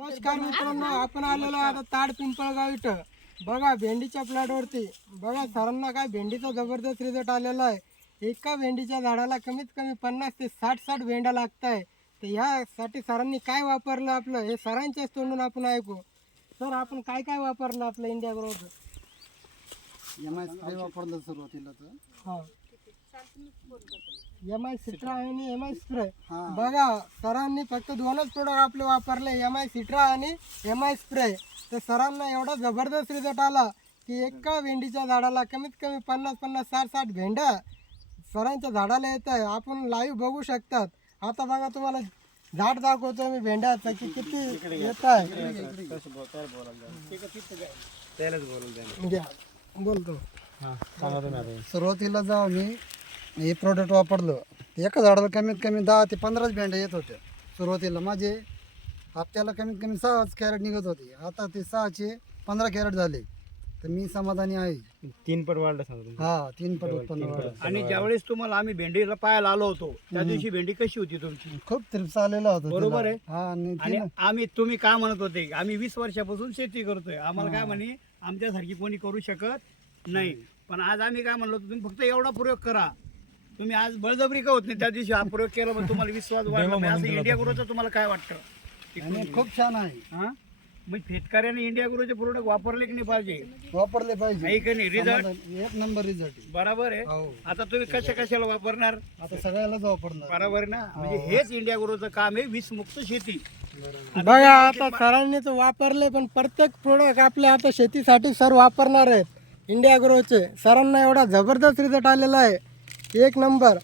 नमस्कार मित्रांनो, आपण आलेलो आहे आता ताड पिंपळगाव इथं. बघा भेंडीच्या प्लॉटवरती बघा सरांना काय भेंडीचा जबरदस्त रिझल्ट आलेला आहे. एका भेंडीच्या झाडाला कमीत कमी 50 ते 60 भेंड्या लागत आहे. तर ह्यासाठी सरांनी काय वापरलं आपलं हे सरांच्याच तोंडून आपण ऐकू. सर आपण काय काय वापरलं आपलं इंडिया ग्रोथ? एमआय स्प्रे वापरलं सुरुवातीला तर. हां, एमआय सिट्रा आणि एमआय स्प्रे. हा. बघा सरांनी फक्त दोनच प्रोडक्ट आपले वापरले, एमआय सिट्रा आणि एमआय स्प्रे. तर सरांना एवढा जबरदस्त रिझल्ट आला की एका भेंडीच्या झाडाला कमीत कमी 50-50, 60-60 भेंड्या सरांच्या झाडाला येत आहे. आपण लाईव्ह बघू शकतात. आता बघा तुम्हाला झाड दाखवतो मी भेंड्याचं की किती येत आहे. बोलतो सुरुवातीला जेव्हा मी हे प्रोडक्ट वापरलं एका झाडाला कमीत कमी 10 ते 15 भेंड्या येत होत्या. सुरुवातीला माझे हप्त्याला कमीत कमी 6 कॅरेट निघत होते. आता ते 6चे 15 कॅरेट झाले. तर मी समाधानी आहे. 3 पट वाढला सांगतो. हा 3 पट उत्पन्न वाढलं. आणि ज्यावेळेस तुम्हाला आम्ही भेंडीला पाहायला आलो होतो त्या दिवशी भेंडी कशी होती तुमची? खूप थ्रिप्स आलेला होता बरोबर त्याला. आहे. हा आणि आणि आम्ही तुम्ही काय म्हणत होते? आम्ही 20 वर्षापासून शेती करतोय, आम्हाला काय म्हणे आमच्यासारखी कोणी करू शकत नाही. पण आज आम्ही काय म्हणलो तुम्ही फक्त एवढा प्रयोग करा. तुम्ही आज बळजबरी का होत नाही? त्या दिवशी हा प्रयोग केला पण तुम्हाला विश्वास वाढला. मग असं इंडिया ग्रोचं तुम्हाला काय वाटतं? आणि खूप छान आहे. हा मग शेतकऱ्याने इंडिया ग्रोचे प्रोडक्ट वापरले की नाही पाहिजे? वापरले पाहिजे. नाही का नाही? रिझल्ट समाधान- एक नंबर रिझल्ट. बरोबर आहे. हो. आता तुम्ही कशाला वापरणार? आता सगळ्यालाच वापरणार. बरोबर आहे ना? म्हणजे हेच इंडिया ग्रोचं काम आहे, विषमुक्त शेती. बघा आता सरांनी तर वापरले, पण प्रत्येक प्रोडक्ट आपल्या आता शेतीसाठी सर वापरणार आहेत इंडिया ग्रोचे. सरांना एवढा जबरदस्त रिझल्ट आलेला आहे, एक नंबर.